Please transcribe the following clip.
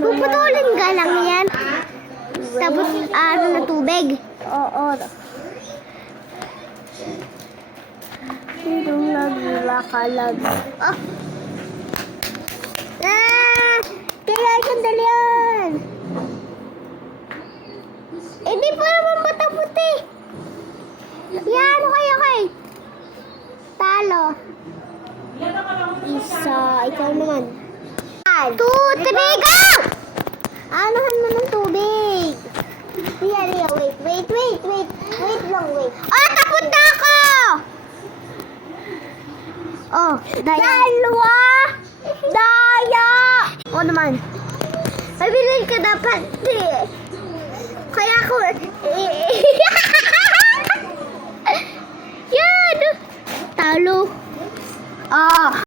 Puputulin ka lang yan. Tapos, ano na tubig. Oo. Sinong naglalakalag? Oh. Kaya sandali yan. Hindi pa naman mataputi. Yan, okay. Talo. Isa, ikaw naman. 1, 2, 3, go! Anuhan mo ng tubig. Ria, wait. Wait lang. Oh, tapos na ako! Oh, dalawa! Daya! Oh naman. Mabilin ka dapat. Kaya ako... Yan! Talo. Ah.